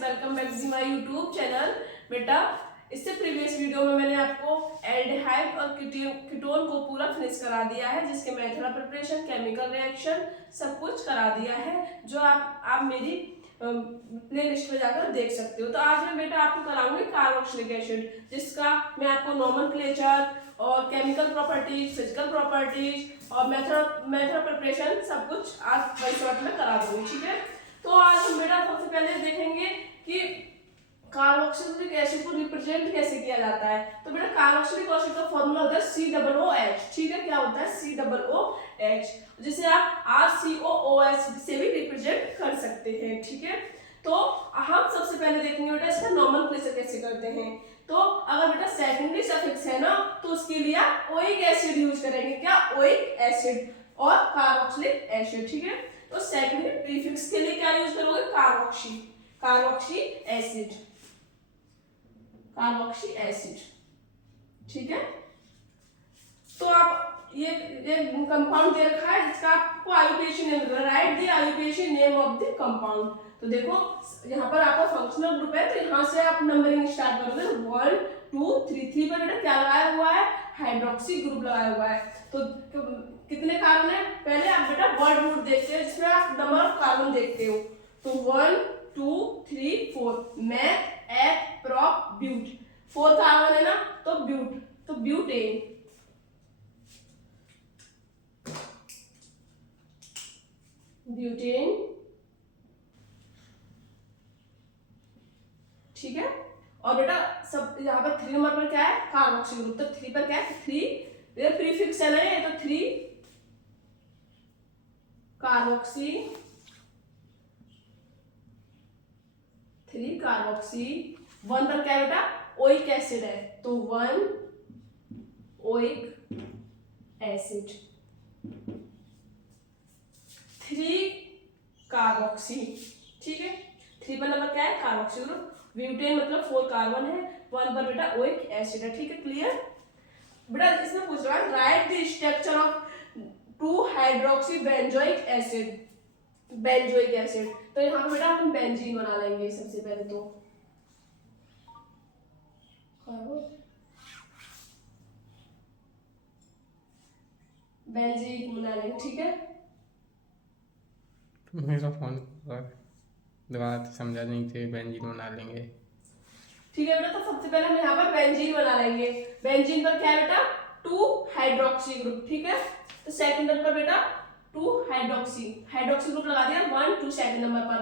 Welcome back to my YouTube channel. बेटा इससे previous video में मैंने आपको एल्डिहाइड और कीटोन को पूरा फिनिश करा दिया है, जिसके method of preparation, chemical reaction सब कुछ करा दिया है, जो आप मेरी प्ले लिस्ट में जाकर देख सकते हो। तो आज मैं बेटा आपको कराऊंगी कार्बोक्सिलिक एसिड, जिसका मैं आपको नोमेनक्लेचर और केमिकल प्रॉपर्टीज, फिजिकल प्रॉपर्टीज और मेथड ऑफ प्रिपरेशन सब कुछ आज वन शॉट में करा दूंगी। ठीक है, तो आज हम बेटा सबसे पहले देखेंगे कि कार्बोक्सिलिक एसिड को रिप्रेजेंट कैसे किया जाता है। तो बेटा कार्बोक्सिलिक एसिड का फॉर्मूला होता है COOH। ठीक है, क्या होता है COOH, जिसे आप RCOOH से भी रिप्रेजेंट कर सकते हैं। ठीक है, तो हम सबसे पहले देखेंगे बेटा इसका नोमेनक्लेचर कैसे करते हैं। तो अगर बेटा सेकेंडरी सफिक्स है ना, तो उसके लिए आप ओइक एसिड यूज करेंगे। क्या? ओइक एसिड और कार्बोक्सिलिक एसिड। ठीक है, तो सेकेंडरी प्रीफिक्स के लिए क्या यूज करोगे? Carboxy acid. ठीक है, तो आप ये कंपाउंड दे रखा है, जिसका आपको IUPAC name, right the IUPAC name of the compound. तो देखो यहाँ पर आपका फंक्शनल ग्रुप है, तो यहाँ से आप नंबरिंग स्टार्ट करोगे। 1 2 3 3 पर बेटा क्या लगाया हुआ है? हाइड्रोक्सी ग्रुप लगाया हुआ है। तो कितने कार्बन है? पहले आप बेटा वर्ड रूट देखते हो, जिसमें आप नंबर ऑफ कार्बन देखते हो। तो 1 2 3 4 मैथ एथ प्रॉप ब्यूट, 4 कार्बन है ना, तो ब्यूट, तो ब्यूटेन। ठीक है, और बेटा सब यहाँ पर 3 नंबर पर क्या है? Carboxy group. तो 3 पर क्या है? 3 प्रीफिक्स है ना, ये तो 3 कार्बोक्सी, 3 कार्बोक्सी। 1 पर क्या है बेटा? ओइक एसिड है, तो 1 ओइक एसिड। 3 कार्बोक्सी। ठीक है, 3 पर नंबर क्या है? Carboxy group. ब्यूटेन मतलब 4 कार्बन है। 1 पर बेटा ओइक एसिड है। ठीक है, क्लियर? बेटा इसमें पूछ रहा है right the structure of 2 hydroxy benzoic acid. Benzoic acid, तो यहाँ पे बेटा हम बेंजीन बना लेंगे सबसे पहले। तो बेंजीन बना लेंगे। ठीक है, मेरा फोन दोबारा तो समझा नहीं थे, बेंजीन बना लेंगे। ठीक है बेटा, तो सबसे पहले हम यहाँ पर बेंजीन बना लेंगे। बेंजीन पर क्या है बेटा? 2 हाइड्रोक्सी ग्रुप। ठीक है, तो सेकंड नंबर पर बेटा 2 हाइड्रोक्सी ग्रुप लगा दिया 1 2 सेकंड नंबर पर,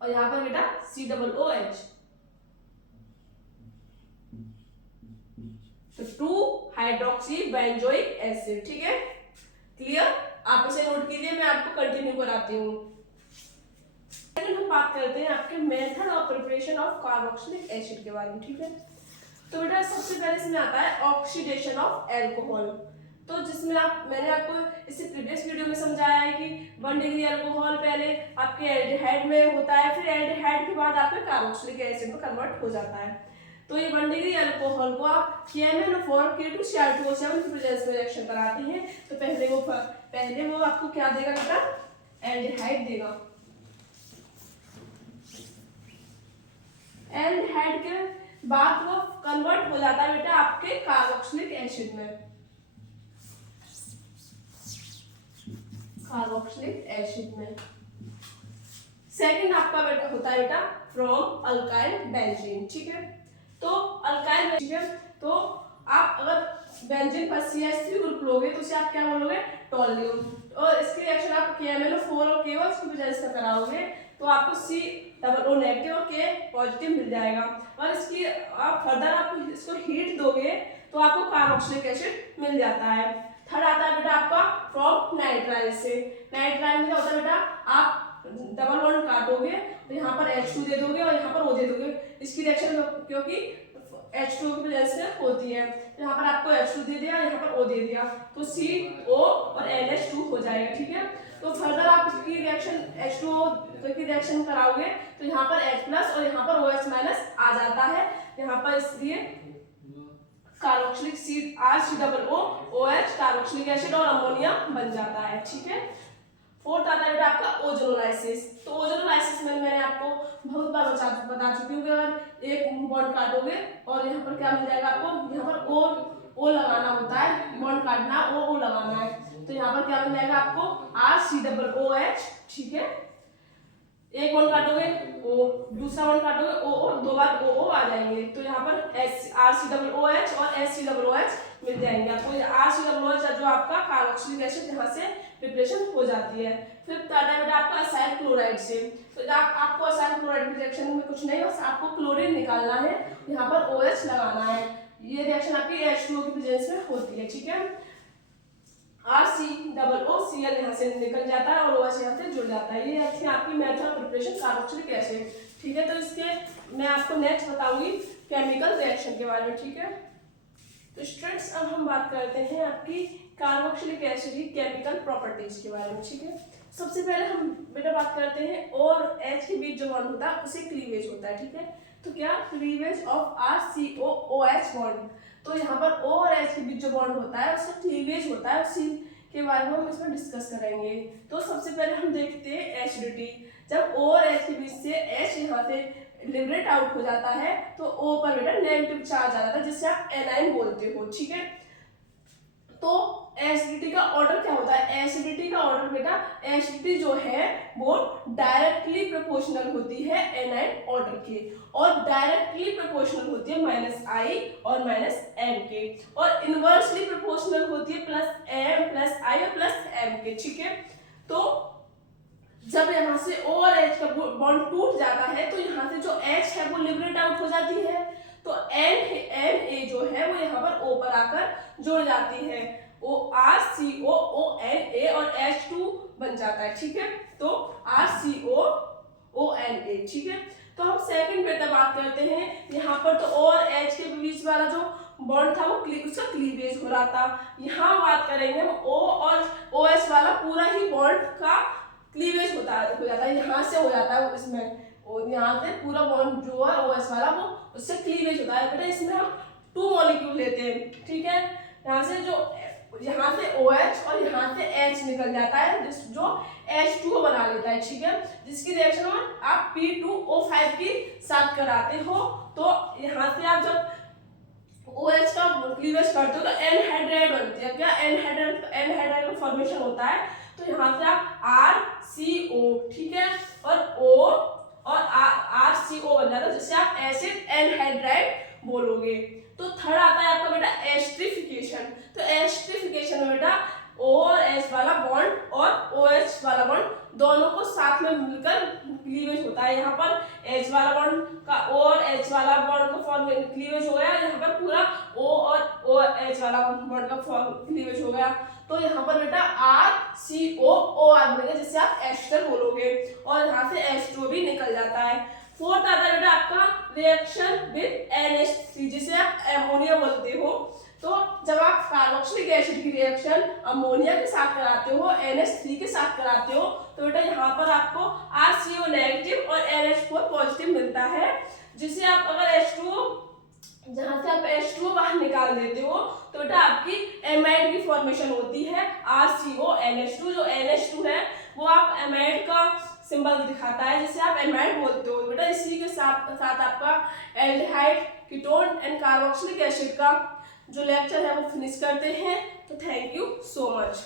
और यहाँ पर बेटा COOH, तो 2 हाइड्रोक्सी बेंजोइक एसिड। ठीक है, क्लियर? आप इसे नोट कीजिए, मैं आपको कंटिन्यू कराती हूँ। हम बात करते हैं आपके method of preparation of carboxylic acid के बारे में। ठीक है, तो बेटा सबसे पहले इसमें आता है ऑक्सीडेशन ऑफ एल्कोहल। तो जिसमें मैंने आपको इससे प्रीवियस वीडियो में समझाया है कि 1 डिग्री अल्कोहल पहले आपके एल्डिहाइड में होता है, फिर एल्डिहाइड के बाद आपके कार्बोक्सिलिक एसिड में कन्वर्ट हो जाता है। तो ये 1 डिग्री अल्कोहल को आप KMnO4 K2Cr2O7 की प्रेजेंस में रिएक्शन कराते हैं। तो पहले वो आपको क्या देगा बेटा? एल्डिहाइड देगा। एल्डिहाइड के बाद वो कन्वर्ट हो जाता है बेटा आपके कार्बोक्सिलिक एसिड में। सेकंड आपका बेटा होता है बेटा फ्रॉम अल्काइल बेंजीन। ठीक है, तो अल्काइल बेंजीन, तो आप अगर बेंजीन पर CH3 ग्रुप लोगे तो उसे आप क्या बोलोगे? टोल्यूम। और इसकी रिएक्शन आप KMnO4 और KOH की प्रेजेंस में कराओगे तो आपको COO नेगेटिव और K पॉजिटिव मिल जाएगा। और इसकी आप फर्दर आप इसको हीट दोगे तो आपको कार्बोक्सिलिक एसिड मिल जाता है। थर्ड आता है बेटा आपका फ्रॉम नाइट्राइल से। नाइट्राइल में क्या होता है बेटा? आप डबल बॉन्ड काटोगे तो यहाँ पर H2 दे दोगे और यहाँ पर O दे दोगे। इसकी रिएक्शन क्योंकि H2 की प्रेजेंस में होती है, तो यहाँ पर आपको H2 दे दिया, यहाँ पर O दे दिया, तो CO और NH2 हो जाएगा। ठीक है, तो फर्दर आप इसकी रिएक्शन H2O की रिएक्शन कराओगे तो यहाँ पर H+ और यहाँ पर OH- आ जाता है। यहाँ पर इसलिए कार्बोक्सिलिक RCOOH कार्बोक्सिलिक एसिड और अमोनिया बन जाता है। ठीक है, फोर्थ आता है बेटा आपका ओजोनोलाइसिस। तो ओजोनोलाइसिस में मैंने आपको बहुत बार बता चुकी हूँ कि अगर एक बॉन्ड काटोगे और यहाँ पर क्या मिल जाएगा आपको, यहाँ पर ओ लगाना होता है, बॉन्ड काटना ओ लगाना है, तो यहाँ पर क्या मिल जाएगा आपको RCOOH, ठीक है। एक बॉन्ड काटोगे ओ, दूसरा बॉन्ड काटोगे ओ, दो बार ओ आ जाएंगे, तो यहाँ पर RCOOH और SCOOH मिल जाएंगे आपको। RCOOH जो आपका कार्बोक्सिलिक एसिड यहाँ से प्रिपरेशन हो जाती है। फिर आता है बेटा आपका असाइल क्लोराइड से, तो आपको असाइल क्लोराइड रिएक्शन में कुछ नहीं, बस आपको क्लोरीन निकालना है, यहाँ पर OH लगाना है। ये रिएक्शन आपकी H2O की प्रेजेंस में होती है, ठीक है। RCOOCl यहाँ से निकल जाता है और OH यहाँ से जुड़ जाता है। ये थी आपकी method of preparation carboxylic acid, ठीक है। तो इसके मैं आपको नेक्स्ट बताऊंगी केमिकल रिएक्शन के बारे में, ठीक है। तो स्टूडेंट्स अब हम बात करते हैं आपकी कार्बोक्सिलिक एसिड की केमिकल प्रॉपर्टीज के बारे में, ठीक है। सबसे पहले हम बेटा बात करते हैं और H के बीच जो बॉन्ड होता है उसे क्लीवेज होता है, ठीक है। तो क्या क्लीवेज ऑफ RCOOH बॉन्ड, तो यहाँ पर O और H के बीच जो बॉन्ड होता है उसका क्लीवेज होता है, उसी के बारे में हम इसमें डिस्कस करेंगे। तो सबसे पहले हम देखते हैं एसिडिटी। जब O और H के बीच से H यहाँ से लिबरेट आउट हो जाता है तो O पर बेटा नेगेटिव चार्ज आ जाता है, जिससे आप एनाइन बोलते हो, ठीक है। तो एसिडिटी का ऑर्डर क्या होता है, एसिडिटी का ऑर्डर बेटा, एसिडिटी जो है वो डायरेक्टली प्रोपोर्शनल होती है एनाइन ऑर्डर के, और डायरेक्टली प्रोपोर्शनल होती है -I और -M के, और इनवर्सली प्रोपोर्शनल होती है +M +I और +M के, ठीक है। तो जब यहाँ से O और H का बॉन्ड टूट जाता है तो यहाँ से जो H है वो लिबरेट आउट हो जाती है, तो Na जो है वो यहाँ पर O पर आकर जुड़ जाती है, RCOONA और H2 बन जाता है, ठीक है। तो RCOONA, ठीक है। तो हम सेकंड बेटा बात करते हैं, यहाँ पर तो O और H के बीच वाला जो बॉन्ड था वो उसका क्लीवेज हो रहा था। यहाँ बात करेंगे हम O और OH वाला पूरा ही बॉन्ड का क्लीवेज हो जाता है, यहाँ से हो जाता है इसमें, यहाँ से पूरा बॉन्ड जो है OH वाला वो उससे क्लीवेज होता है बेटा। इसमें हम 2 मॉलिक्यूल लेते हैं, ठीक है। यहाँ से OH और यहाँ से H निकल जाता है, जो H2O बना लेता है, ठीक है। जिसकी रिएक्शन आप P2O5 के साथ कराते हो, तो यहाँ से आप जब OH का क्लीवेज करते हो तो एनहाइड्राइड बनती है। क्या एनहाइड्राइड का फॉर्मेशन होता है, तो यहाँ से आप RCO, ठीक है, और O और RCO बन जाता है, जिससे आप एसिड एनहाइड्राइड बोलोगे। तो थर्ड आता है आपका बेटा एस्ट्रिफिकेशन। तो एस्ट्रिफिकेशन में बेटा O और H वाला बॉन्ड और OH वाला बॉन्ड दोनों को साथ में मिलकर क्लीवेज होता है। यहाँ पर H वाला बॉन्ड का O और H वाला बॉन्ड का फॉर्म क्लीवेज हो गया, यहाँ पर पूरा O और H वाला बॉन्ड का फॉर्म क्लीवेज हो गया। तो यहाँ पर बेटा RCOOR बनेगा, जिससे आप एस्टर बोलोगे, और यहाँ से H2O भी निकल जाता है। फोर्थ आता है बेटा आपका रिएक्शन विद NH3, जिसे आप एमोनिया बोलते हो। तो जब आप कार्बोक्सिलिक एसिड की रिएक्शन अमोनिया के साथ कराते हो, NH3 के साथ कराते हो, तो बेटा यहाँ पर आपको RCO नेगेटिव और NH4 पॉजिटिव मिलता है, जिसे आप अगर H2O, जहाँ से आप H2O बाहर निकाल देते हो तो बेटा आपकी एमाइड की फॉर्मेशन होती है RCONH2। जो NH2 है वो आप एमाइड का सिंबल दिखाता है, जिसे आप एमाइड बोलते हो बेटा। इसी के साथ आपका aldehyde, ketone and carboxylic acid का जो लेक्चर है वो फिनिश करते हैं। तो थैंक यू सो मच।